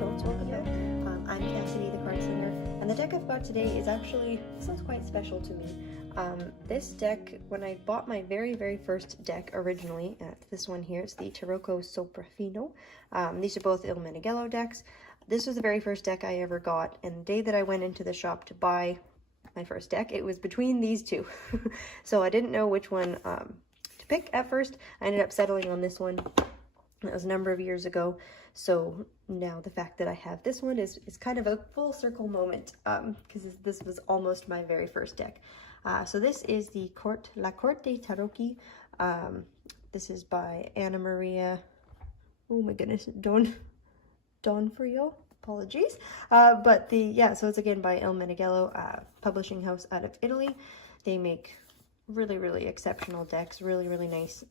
I'm Cassidy the Cardslinger, and the deck I've got today is actually, this one's quite special to me. This deck, when I bought my very first deck originally, this one here, it's the Tarocco Soprafino. These are both Il Meneghello decks. This was the very first deck I ever got, and the day that I went into the shop to buy my first deck, it was between these two. So I didn't know which one to pick at first. I ended up settling on this one. That was a number of years ago. So now the fact that I have this one is kind of a full circle moment, because this was almost my very first deck. So this is the Corte Dei Tarocchi. This is by Anna Maria, oh my goodness, Donofrio, apologies. So it's again by Il Meneghello, publishing house out of Italy. They make really exceptional decks, really nice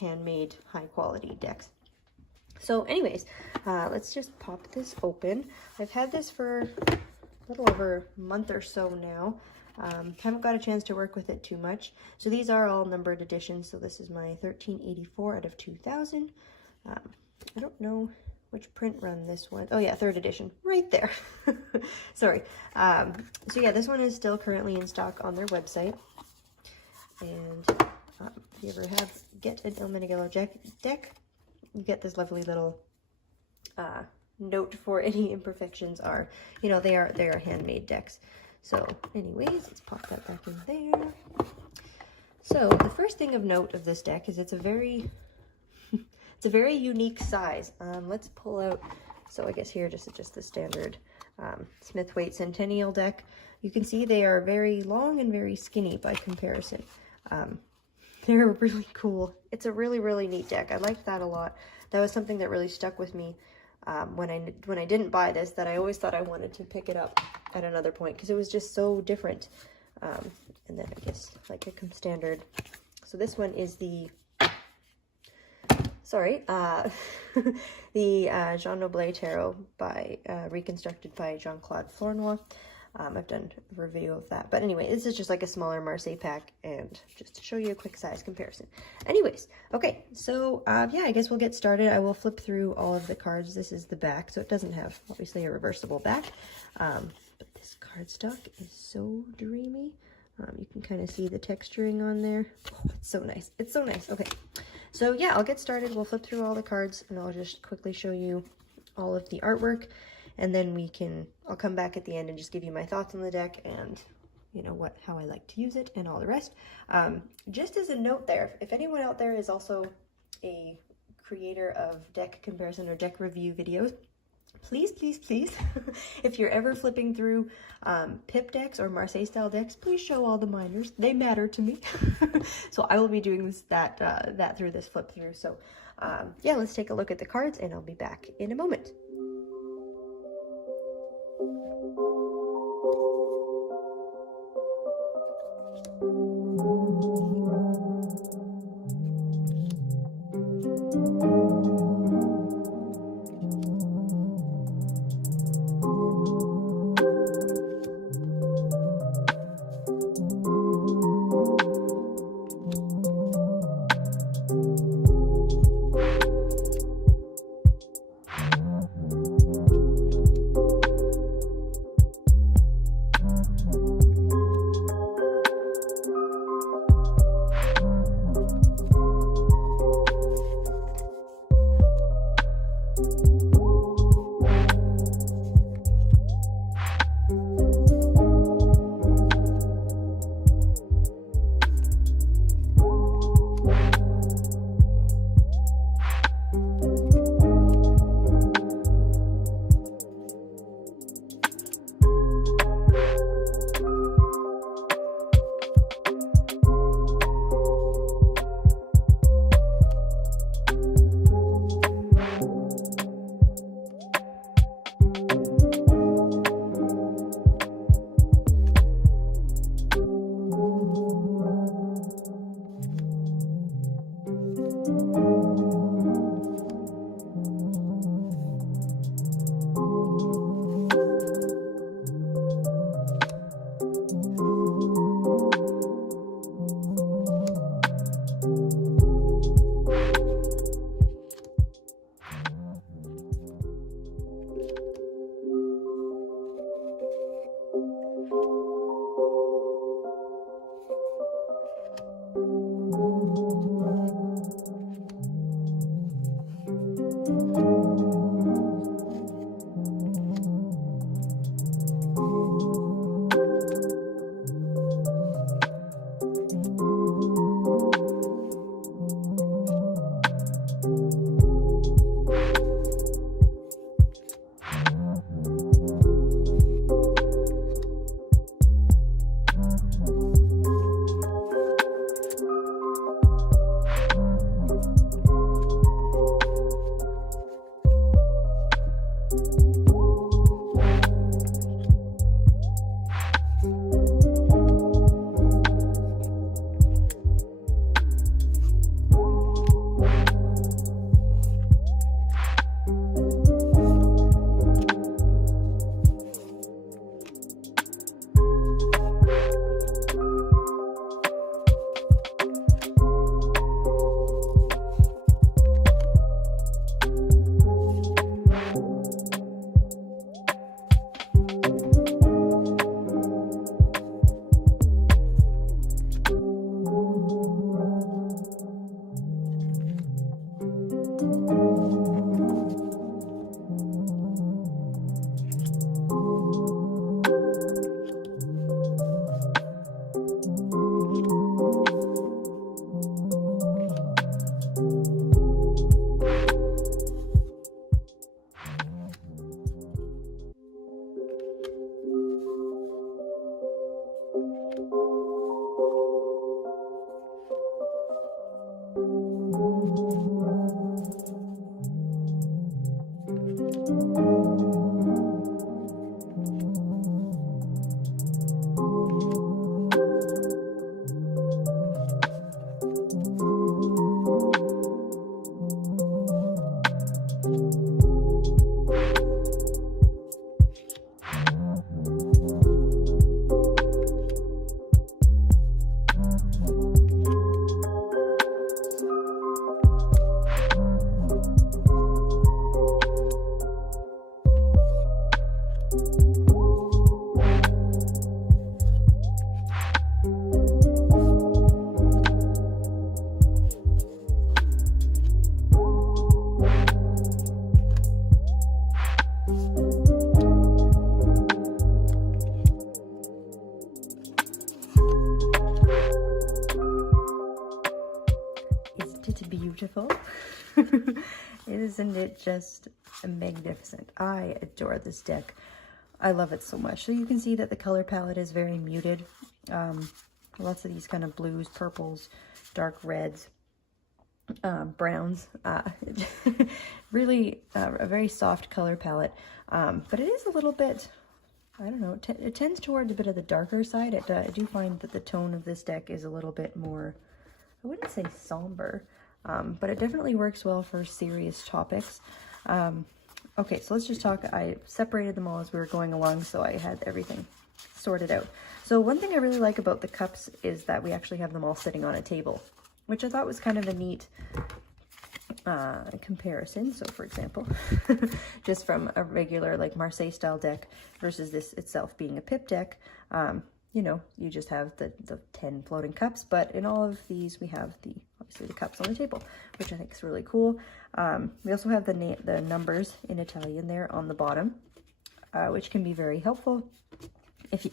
handmade high quality decks. So anyways, let's just pop this open. I've had this for a little over a month or so now. Haven't got a chance to work with it too much. So these are all numbered editions. So this is my 1384 out of 2000. I don't know which print run this one. Oh yeah, 3rd edition, right there. Sorry. So yeah, this one is still currently in stock on their website. And if you ever get an Il Meneghello deck, you get this lovely little note for any imperfections are, they are handmade decks. So anyways, let's pop that back in there. So the first thing of note of this deck is it's a very unique size. Let's pull out, so I guess here just the standard Smith-Waite Centennial deck. You can see they are very long and very skinny by comparison. They're really cool. It's a really neat deck. I liked that a lot. That was something that really stuck with me when I didn't buy this, that I always thought I wanted to pick it up at another point because it was just so different. And then I guess like it comes standard. So this one is the the Jean Noblet Tarot by reconstructed by Jean-Claude Flournoy. I've done a review of that. But anyway, this is just like a smaller Marseille pack, and just to show you a quick size comparison. Anyways, okay, so yeah, I guess we'll get started. I will flip through all of the cards. This is the back, so it doesn't have, obviously, a reversible back. But this cardstock is so dreamy. You can kind of see the texturing on there. Oh, it's so nice. It's so nice. Okay, so yeah, I'll get started. We'll flip through all the cards, and I'll just quickly show you all of the artwork. And then I'll come back at the end and just give you my thoughts on the deck and, how I like to use it and all the rest. Just as a note there, if anyone out there is also a creator of deck comparison or deck review videos, please, if you're ever flipping through Pip decks or Marseille style decks, please show all the minors. They matter to me. So I will be doing that through this flip through. So yeah, let's take a look at the cards and I'll be back in a moment. Isn't it just magnificent? I adore this deck. I love it so much. So you can see that the color palette is very muted. Lots of these kind of blues, purples, dark reds, browns. Really a very soft color palette. But it is a little bit, I don't know, it tends towards a bit of the darker side. I do find that the tone of this deck is a little bit more, I wouldn't say somber, but it definitely works well for serious topics. Okay, so let's just talk. I separated them all as we were going along, so I had everything sorted out. So one thing I really like about the cups is that we actually have them all sitting on a table, which I thought was kind of a neat comparison. So for example, just from a regular like Marseille style deck versus this itself being a pip deck, you know, you just have the 10 floating cups, but in all of these we have obviously the cups on the table, which I think is really cool. We also have the numbers in Italian there on the bottom, which can be very helpful if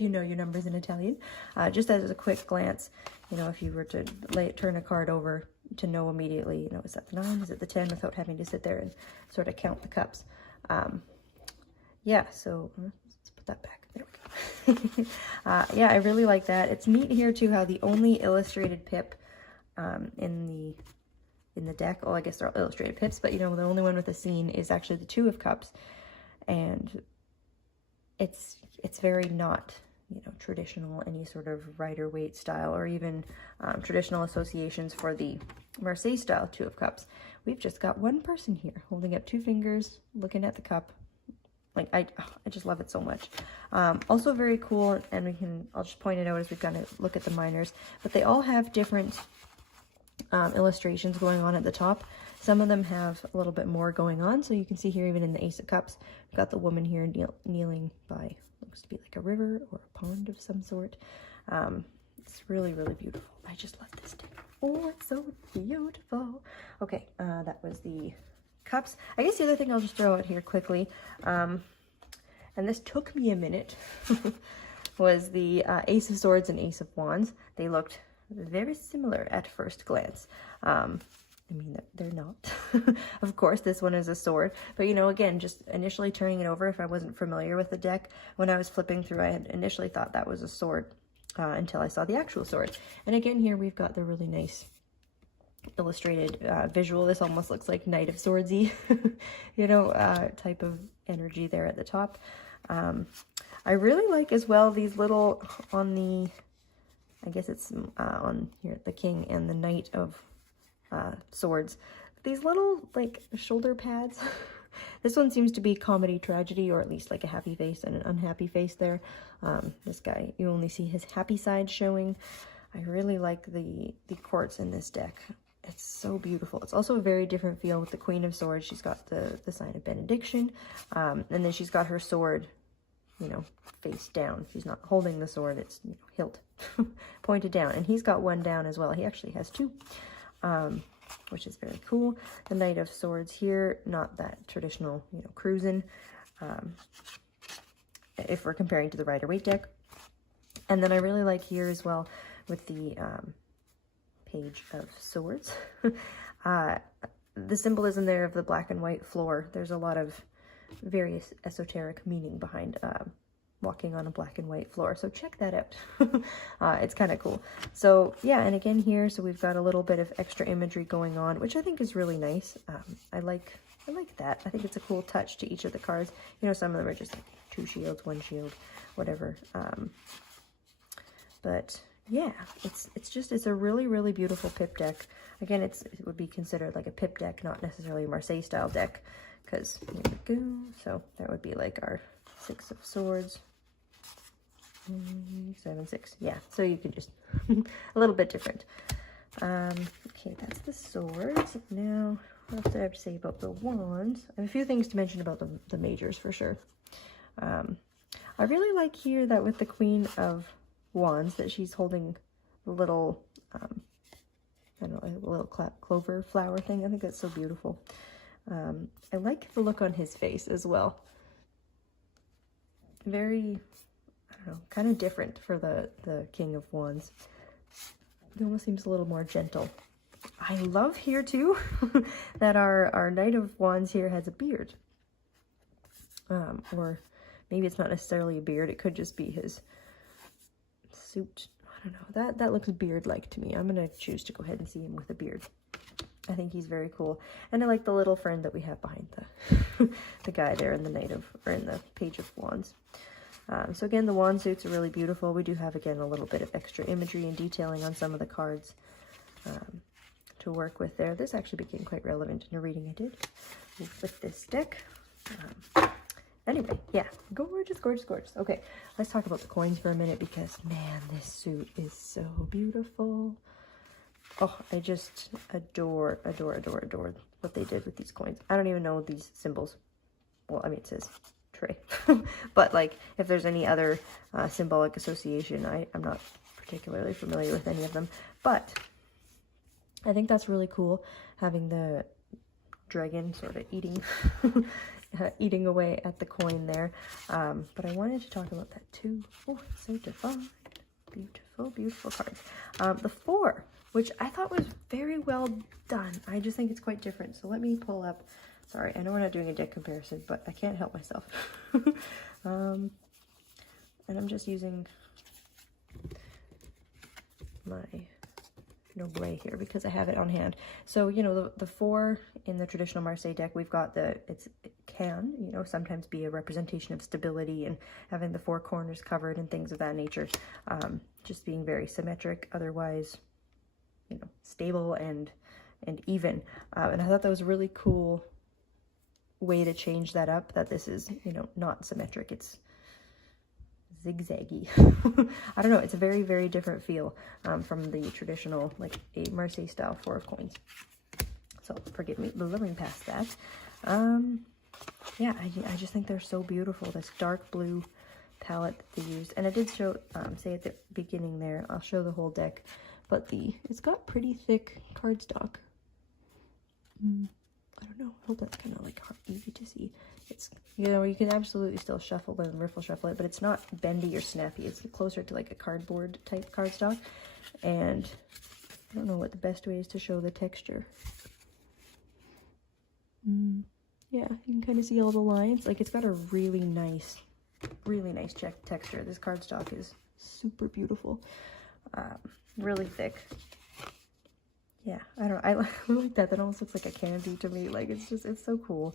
you know your numbers in Italian. Just as a quick glance, you know, if you were to turn a card over to know immediately, you know, is that the 9, is it the 10, without having to sit there and sort of count the cups. Yeah, so let's put that back. There we go. Yeah, I really like that. It's neat here too how the only illustrated pip in the deck, well, I guess they're all illustrated pips, but you know, the only one with a scene is actually the 2 of cups, and it's very not, you know, traditional, any sort of Rider-Waite style, or even traditional associations for the Marseille style 2 of cups. We've just got one person here holding up 2 fingers, looking at the cup. Like, I just love it so much. Also very cool, and I'll just point it out as we kind of look at the minors, but they all have different illustrations going on at the top. Some of them have a little bit more going on, so you can see here even in the Ace of Cups, we've got the woman here kneeling by, looks to be like a river or a pond of some sort. It's really, really beautiful. I just love this deck. Oh, it's so beautiful. Okay, that was the cups. I guess the other thing I'll just throw out here quickly, and this took me a minute, was the Ace of Swords and Ace of Wands. They looked very similar at first glance. I mean, they're not. Of course, this one is a sword. But, you know, again, just initially turning it over, if I wasn't familiar with the deck, when I was flipping through, I had initially thought that was a sword until I saw the actual sword. And again, here we've got the really nice illustrated visual. This almost looks like Knight of Swordsy, you know, type of energy there at the top. I really like as well these little, on the, I guess it's on here, the King and the Knight of Swords, these little like shoulder pads. This one seems to be comedy tragedy, or at least like a happy face and an unhappy face there. This guy, you only see his happy side showing. I really like the quartz in this deck. It's so beautiful. It's also a very different feel with the Queen of Swords. She's got the sign of benediction, and then she's got her sword, you know, face down. She's not holding the sword, it's, you know, hilt pointed down, and he's got one down as well. He actually has 2, which is very cool. The Knight of Swords here, not that traditional, you know, cruising, if we're comparing to the Rider-Waite deck. And then I really like here as well with the Page of Swords. The symbolism there of the black and white floor, there's a lot of various esoteric meaning behind walking on a black and white floor, so check that out. It's kind of cool. So yeah, and again here, so we've got a little bit of extra imagery going on, which I think is really nice. I like that. I think it's a cool touch to each of the cards. You know, some of them are just like 2 shields, 1 shield, whatever. But yeah, it's a really, really beautiful pip deck. Again, it would be considered like a pip deck, not necessarily a Marseille style deck, because here we go. So that would be like our 6 of Swords, 7, 6. Yeah, so you could just a little bit different. Okay, that's the swords. Now, what else do I have to say about the wands? I have a few things to mention about the majors for sure. I really like here that with the Queen of Wands that she's holding the little, I don't know, a little clover flower thing. I think that's so beautiful. I like the look on his face as well. Very, I don't know, kind of different for the King of Wands. It almost seems a little more gentle I love here too that our Knight of Wands here has a beard. Or maybe it's not necessarily a beard. It could just be his suit. I don't know. That looks beard-like to me. I'm going to choose to go ahead and see him with a beard. I think he's very cool. And I like the little friend that we have behind the the guy there in the in the Page of Wands. So again, the wand suits are really beautiful. We do have, again, a little bit of extra imagery and detailing on some of the cards to work with there. This actually became quite relevant in a reading I did with this deck. Anyway, yeah, gorgeous, gorgeous, gorgeous. Okay, let's talk about the coins for a minute because, man, this suit is so beautiful. Oh, I just adore what they did with these coins. I don't even know these symbols. Well, I mean, it says tray. But, like, if there's any other symbolic association, I'm not particularly familiar with any of them. But I think that's really cool, having the dragon sort of eating eating away at the coin there. But I wanted to talk about that too. Oh, so divine. Beautiful, beautiful cards. The 4, which I thought was very well done. I just think it's quite different. So let me pull up. Sorry, I know we're not doing a deck comparison, but I can't help myself. And I'm just using my Noble here because I have it on hand. So, you know, the 4 in the traditional Marseille deck, we've got it can, you know, sometimes be a representation of stability and having the 4 corners covered and things of that nature. Just being very symmetric, otherwise, you know, stable and even. And I thought that was a really cool way to change that up, that this is, you know, not symmetric. It's zigzaggy. I don't know, it's a very, very different feel from the traditional, like, a Marseille style 4 of coins. So forgive me blurring past that. Yeah, I just think they're so beautiful, this dark blue palette that they used. And I did show, say at the beginning there, I'll show the whole deck, but it's got pretty thick cardstock. I don't know, I hope that's kind of like easy to see. It's, you know, you can absolutely still shuffle it and riffle shuffle it, but it's not bendy or snappy. It's closer to like a cardboard type cardstock. And I don't know what the best way is to show the texture. Yeah, you can kind of see all the lines. Like, it's got a really nice texture. This cardstock is super beautiful. Really thick. Yeah, I like that. That almost looks like a candy to me. Like, it's so cool.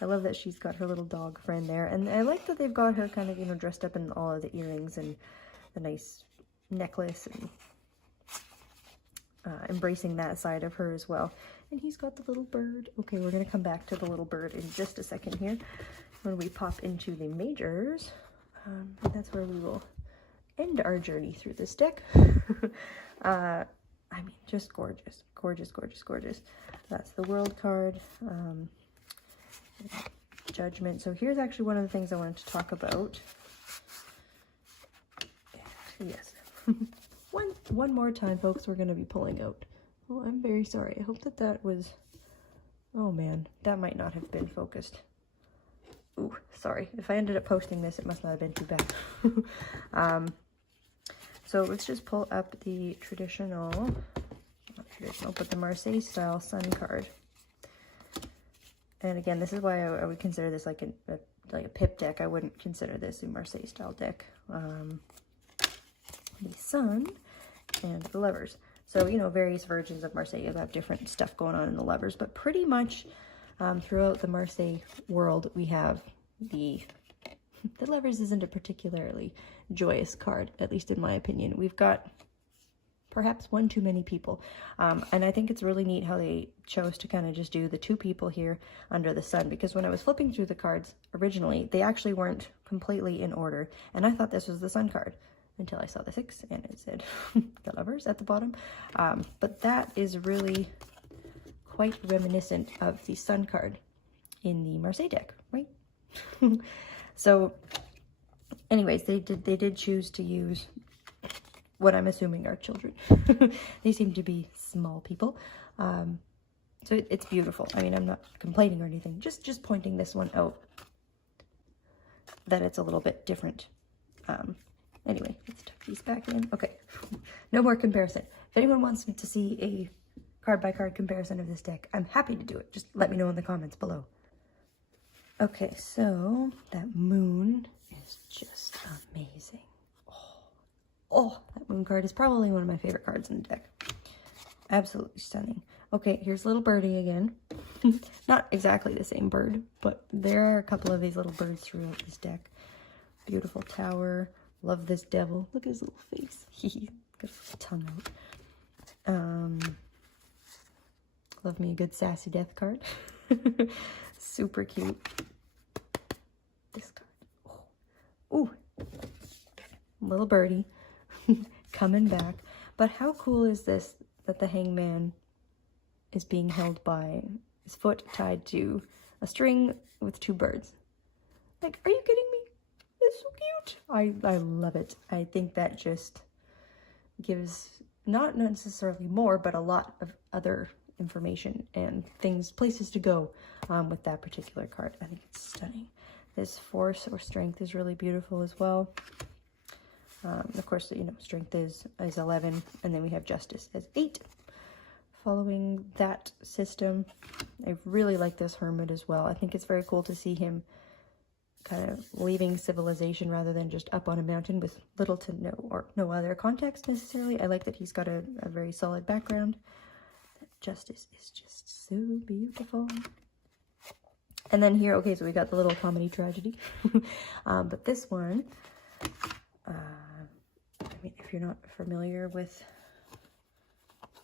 I love that she's got her little dog friend there. And I like that they've got her kind of, you know, dressed up in all of the earrings and the nice necklace and embracing that side of her as well. And he's got the little bird. Okay, we're going to come back to the little bird in just a second here when we pop into the majors. And that's where we will end our journey through this deck. I mean, just gorgeous, gorgeous, gorgeous, gorgeous. That's the World card. Judgment. So here's actually one of the things I wanted to talk about. Yes. One more time, folks, we're going to be pulling out. Oh, I'm very sorry. I hope that was... Oh, man. That might not have been focused. Ooh, sorry. If I ended up posting this, it must not have been too bad. So let's just pull up the traditional, not traditional, but the Marseille style Sun card. And again, this is why I would consider this like a pip deck. I wouldn't consider this a Marseille style deck. The Sun and the Lovers. So, you know, various versions of Marseille have different stuff going on in the Lovers, but pretty much throughout the Marseille world, we have the Lovers isn't a particularly joyous card, at least in my opinion. We've got perhaps one too many people. And I think it's really neat how they chose to kind of just do the 2 people here under the sun, because when I was flipping through the cards originally, they actually weren't completely in order. And I thought this was the Sun card until I saw the 6 and it said the Lovers at the bottom. But that is really quite reminiscent of the Sun card in the Marseille deck, right? So anyways, they did choose to use what I'm assuming are children. They seem to be small people. So it's beautiful. I mean, I'm not complaining or anything, just pointing this one out, that it's a little bit different. Anyway, let's tuck these back in. Okay, no more comparison. If anyone wants to see a card-by-card comparison of this deck, I'm happy to do it. Just let me know in the comments below. Okay, so that moon is just amazing. Oh, that moon card is probably one of my favorite cards in the deck. Absolutely stunning. Okay, here's little birdie again. Not exactly the same bird, but there are a couple of these little birds throughout this deck. Beautiful tower. Love this devil. Look at his little face. Got his tongue out. Love me a good sassy death card. Super cute. This card. Oh. Ooh. Little birdie. Coming back. But how cool is this that the hangman is being held by his foot tied to a string with two birds? Like, are you kidding me? It's so cute. I love it. I think that just gives not necessarily more, but a lot of other information and things, places to go with that particular card. I think it's stunning. This force or strength is really beautiful as well. Of course, you know, strength is 11, and then we have justice as 8. Following that system, I really like this hermit as well. I think it's very cool to see him kind of leaving civilization rather than just up on a mountain with little to no other context necessarily. I like that he's got a very solid background. That justice is just so beautiful. And then here, okay, so we got the little comedy tragedy. But this one, I mean, if you're not familiar with,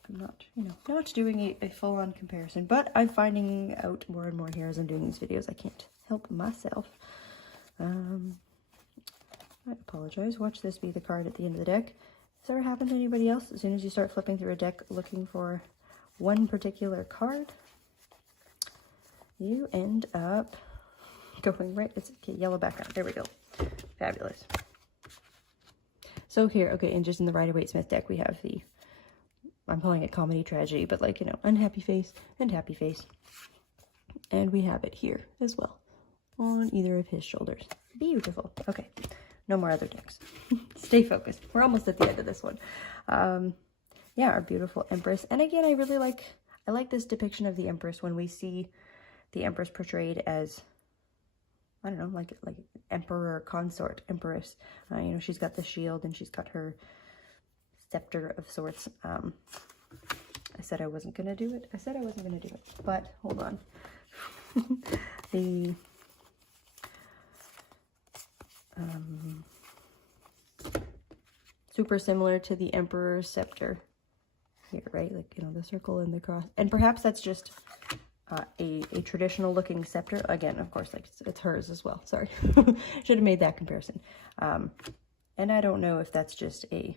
I'm not, you know, not doing a full-on comparison, but I'm finding out more and more here as I'm doing these videos. I can't help myself. I apologize. Watch this be the card at the end of the deck. Has this ever happened to anybody else? As soon as you start flipping through a deck looking for one particular card, you end up going right. It's okay, yellow background. There we go. Fabulous. So here, okay, and just in the Rider-Waite-Smith deck, we have the, I'm calling it comedy tragedy, but like, you know, unhappy face and happy face. And we have it here as well on either of his shoulders. Beautiful. Okay, no more other decks. Stay focused. We're almost at the end of this one. Yeah, our beautiful Empress. And again, I really like, I like this depiction of the Empress when we see the Empress portrayed as, I don't know, like emperor, consort, empress. You know, she's got the shield and she's got her scepter of sorts. I said I wasn't going to do it. I said I wasn't going to do it. But, hold on. The super similar to the Emperor's scepter here, right? Like, you know, the circle and the cross. And perhaps that's just a traditional looking scepter. Again, of course, like it's hers as well. Sorry. Should have made that comparison. And I don't know if that's just a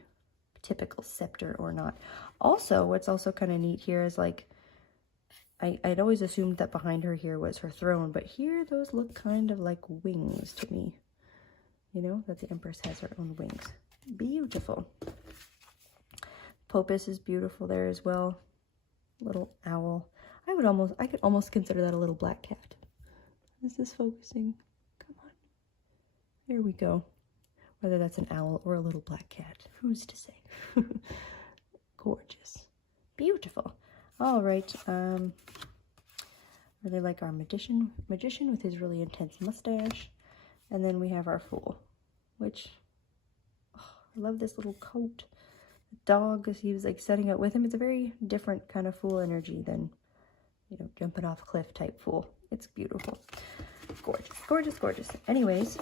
typical scepter or not. Also, what's also kind of neat here is like, I'd always assumed that behind her here was her throne, but here those look kind of like wings to me. You know, that the Empress has her own wings. Beautiful. Popus is beautiful there as well. Little owl. I could almost consider that a little black cat. Is this focusing? Come on. There we go. Whether that's an owl or a little black cat, who's to say? Gorgeous. Beautiful. All right. Really like our magician with his really intense mustache. And then we have our fool, which, oh, I love this little coat. The dog, as he was like setting out with him, it's a very different kind of fool energy than, you know, jumping off a cliff type fool. It's beautiful. Gorgeous, gorgeous, gorgeous. Anyways,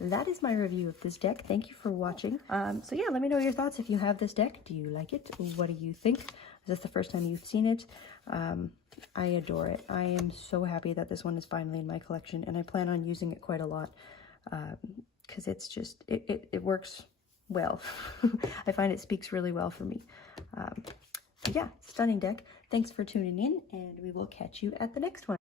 that is my review of this deck. Thank you for watching. So yeah, let me know your thoughts if you have this deck. Do you like it? What do you think? Is this the first time you've seen it? I adore it. I am so happy that this one is finally in my collection, and I plan on using it quite a lot because it's just, it works well. I find it speaks really well for me. Yeah, stunning deck. Thanks for tuning in, and we will catch you at the next one.